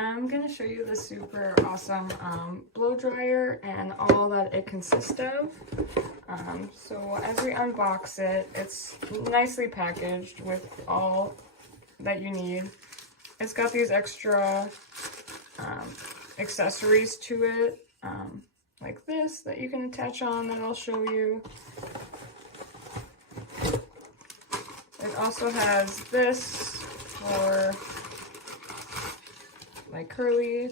I'm gonna show you the super awesome blow dryer and all that it consists of. So as we unbox it, it's nicely packaged with all that you need. It's got these extra accessories to it, like this that you can attach on that I'll show you. It also has this for like curly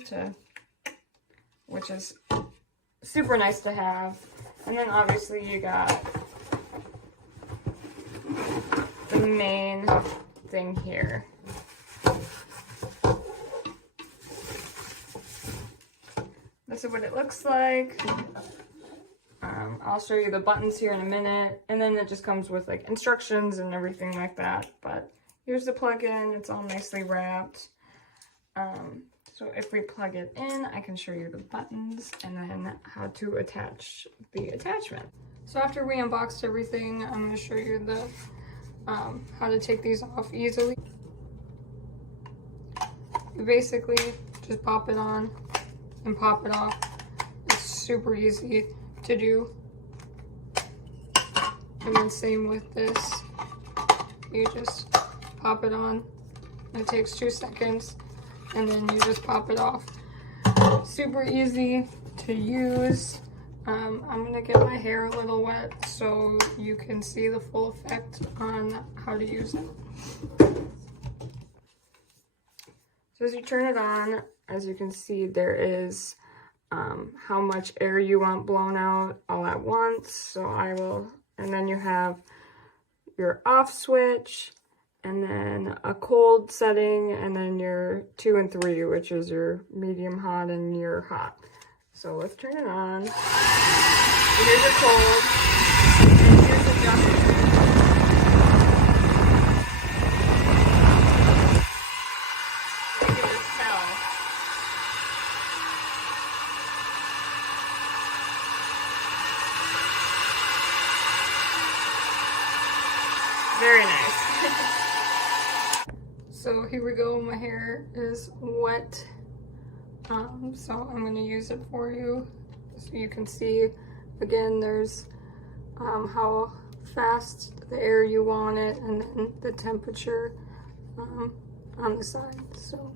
which is super nice to have. And then obviously you got the main thing here. This is what it looks like. I'll show you the buttons here in a minute, and then it just comes with like instructions and everything like that. But here's the plug-in, it's all nicely wrapped. So if we plug it in, I can show you the buttons and then how to attach the attachment. So after we unboxed everything, I'm going to show you the how to take these off easily. You basically just pop it on and pop it off. It's super easy to do. And then same with this. You just pop it on. It takes 2 seconds. And then you just pop it off. Super easy to use. I'm gonna get my hair a little wet so you can see the full effect on how to use it. So as you turn it on, as you can see, there is how much air you want blown out all at once. So and then you have your off switch, and then a cold setting, and then your 2 and 3, which is your medium hot and your hot. So let's turn it on. Here's your cold, and here's adjustment. You can just tell. Very nice. So here we go, my hair is wet. So I'm gonna use it for you so you can see. Again, there's how fast the air you want it, and then the temperature on the side. So.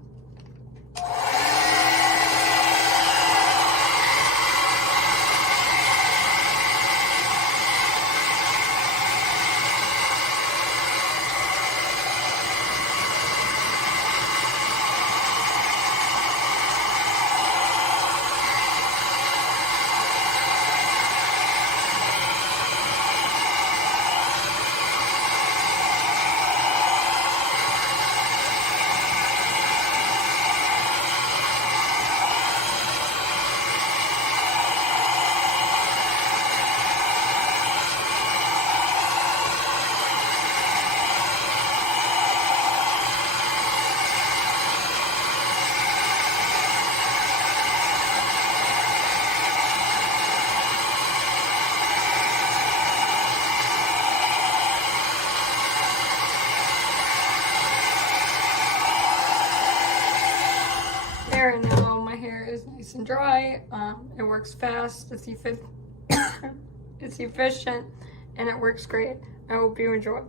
And now my hair is nice and dry. It works fast, it's efficient, and it works great. I hope you enjoy.